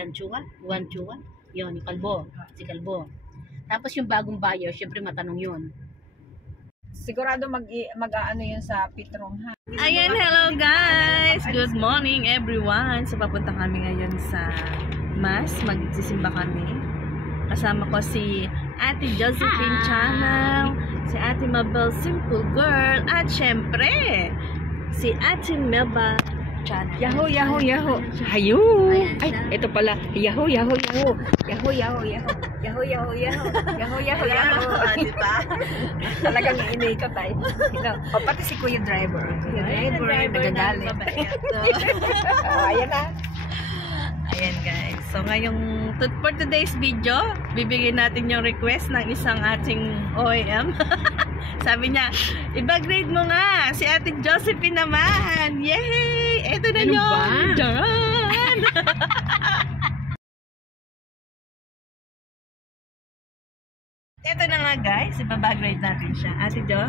Juan Chua. Yun, yung Kalbo. Si Kalbo. Tapos yung bagong buyer, syempre matanong yun. Sigurado mag-ano yun sa Pitrong, ha? Ayan, hello guys! Good morning everyone! So papunta kami ngayon sa Mas, magsisimba kami. Kasama ko si Ate Josephine Channel, si Ate Mabel Simple Girl, at syempre, si Ate Melba Channel. Yahoo, yahoo, yahoo. Hayo! Ay, ito pala. Yahoo, yahoo, yahoo. Yahoo, yahoo, yahoo. Yahoo, yahoo, yahoo. Yahoo, yahoo, yahoo. Diba? Talagang iinikat tayo. O, pati si Kuya Driver. Kuya Driver, nagagalit. Ayan na. Ayan guys. So ngayong for today's video, bibigyan natin yung request ng isang ating OEM. Sabi niya, iba-grade mo nga si Ate Josephine naman. Yay! Ito na Ano yun. ba? Diyan. Ito na nga guys, ibaba-grade natin siya. Ate Jo,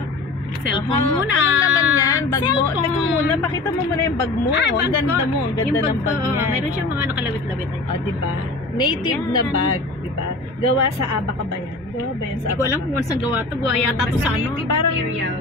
Cellphone muna. Ano naman yan? Bag mo. Cellphone. Teka muna, pakita mo muna yung bag mo. Bag Ang ganda ko. mo. Ang ganda Yung ng bag ko, niya. meron siyang mga nakalawit-lawit. O, diba? Native Ayan. na bag, diba? Gawa sa Abaca ba yan? Gawa ba yan sa Hindi ko alam kung saan gawa ito. Gawa yata ito sa ano.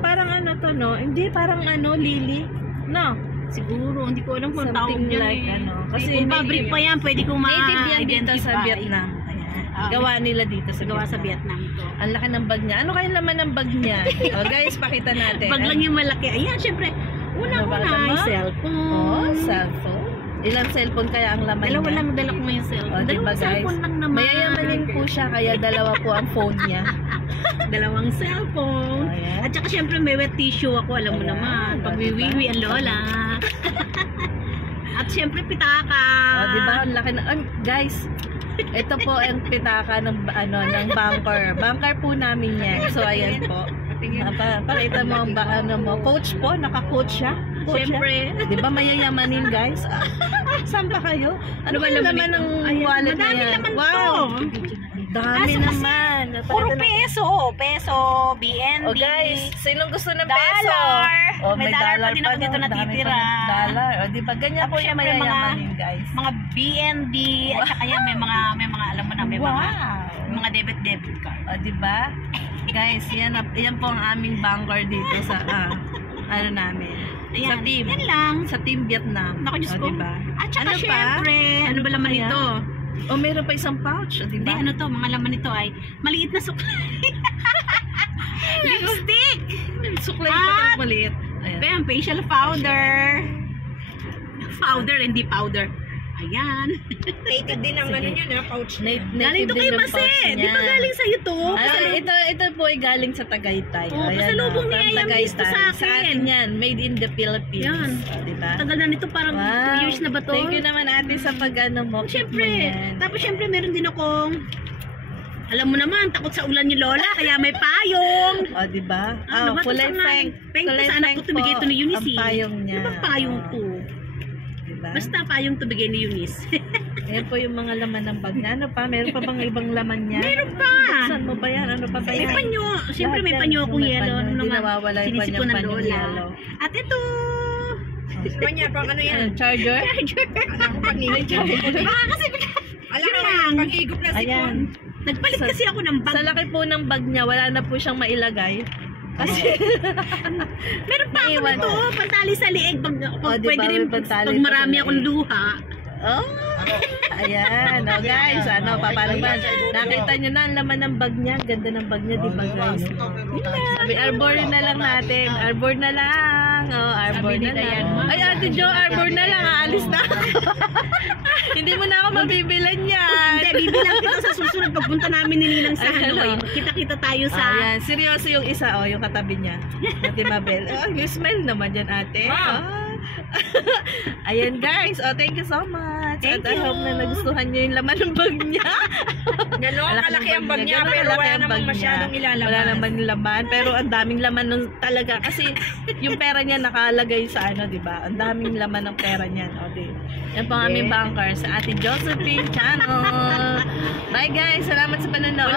Parang ano to, no? Hindi, parang ano, lily. No? Siguro, hindi ko alam kung tawag Something niya. like ano. Kasi Kung fabric pa yan, pwede kong native yan dito sa ma-identify. Vietnam. Ayan. Gawa nila dito sa Gawa Vietnam. sa Vietnam ito. Ang laki ng bag niya. Ano kaya laman ng bag niya? O, guys, pakita natin. Pag lang yung malaki. Ayan, syempre, Ano ba una-una naman? ay cellphone. Oh, cellphone. Ilang cellphone kaya ang laman Dalawa niya? lang dala ko ngayon cellphone. O, diba, Dalawang guys? cellphone lang naman. Mayayamanin po siya, kaya dalawa po ang phone niya. Dalawang cellphone. Oh, ayan. At saka syempre may wet tissue ako, alam mo Ayan, naman. o, Pag diba? wiwiwi ang lola. At syempre pitaka. O, diba? Ang laki na... guys, ito po ang pitaka ng, ng bunker. Bunker po namin yan. So, ayan po. Pakita mo ang coach po. Naka-coach siya. Syempre. Di ba mayayamanin, guys? Saan pa kayo? Ano ba laman ng wallet na Madami yan? naman Wow! Dami naman. Puro peso. Peso, BNB. O guys, sinong gusto ng peso? Dollar. O, May dollar pa din ako dito no? Dami natitira. pa ng dollar. O, di ba? Ganyan Tapos po yung syempre, mayayamanin, guys. Mga BNB. At saka yan, may mga alam mo na, may Wow! mga debit card. O, di ba? Guys, yan po ang aming bunker dito sa ano namin. Ayan, Sa team. yan lang. Sa team Vietnam. Naku, Diyos O, ko. diba? At saka Ano pa? syempre, ano ba laman Kaya? ito? O, meron pa isang pouch. O, Hindi, diba? ano to, mga laman nito ay maliit na suklay. Lipstick! Suklay pa ito maliit. Ayan. Ayan, facial powder. Powder, hindi powder. Ayan. Native din ang ano yun, ha? Pouch niya. Galing to kay Mase. Di ba galing sa YouTube? Ito po ay galing sa Tagaytay. Oh, Ayan, pasalubong from niya yung Tagaytay. gusto sa akin. Sa atin yan. Made in the Philippines. Yan. O, diba? Tagal na nito, parang 2 years na ba to? Thank you naman ate sa pag-ano mo. Siyempre. Tapos siyempre meron din akong, alam mo naman, takot sa ulan ni Lola, kaya may payong. O, diba? Ano ba ito kulay sa pink. Pink to sa anak ko tumigay ito ni Eunice. Ang payong niya. Ano ba payong O, to? diba? Basta payong tumigay ni Eunice. Ayan po yung mga laman ng bag niya. Ano pa? Meron pa bang ibang laman niya? Meron pa. Saan mo ba yan? Ano pa ba May yan? panyo. Siyempre may Lahat panyo yan. akong May yelo. panyo. Hindi Mga nawawala yung sinisip ko ng panyong Lola. yelo. At ito. Naman niya, pang ano yan? Charger? Charger. Alam ko pag ninigyan. Baka kasi Alam ko, pag-higop na sipon. Ayan. nagpalit kasi ako ng bag. Sa laki po ng bag niya, wala na po siyang mailagay. Kasi, Meron pa ako naiwan. nito. Pantali sa liig. Pag Diba, pwede rin, may pantali pag pa marami sa akong liig. luha. oh, ayan. O guys, paano ba? Nakita nyo na ang laman ng bag niya. Ganda ng bag niya, di ba guys? Sabi, Arbor na lang natin. Arbor na lang. Oh, Arbor na lang. Ay, Ate Jo, Arbor na lang. Aalis na. Hindi mo na ako mabibilan yan. Hindi, bibilang kita sa susunod pagpunta namin ni Ninang sa Ayan, Hanoi. oh. Kita-kita tayo sa... Ayan, seryoso yung isa, yung katabi niya. Ate Mabel. You smile naman dyan, ate. Ayan, guys. Thank you so much. Thank At I you. hope na nagustuhan nyo yung laman ng bag niya. Gano'n kalaki ang bag niya, Gano'n pero kalaki wala ang namang bag niya. masyadong ilalaman. Wala naman yung laman, pero ang daming laman nun talaga. Kasi yung pera niya nakalagay sa ano, di ba? Ang daming laman ng pera niya. Yan po ang aming banker sa Ate Josephine Channel. Bye guys, salamat sa panonood.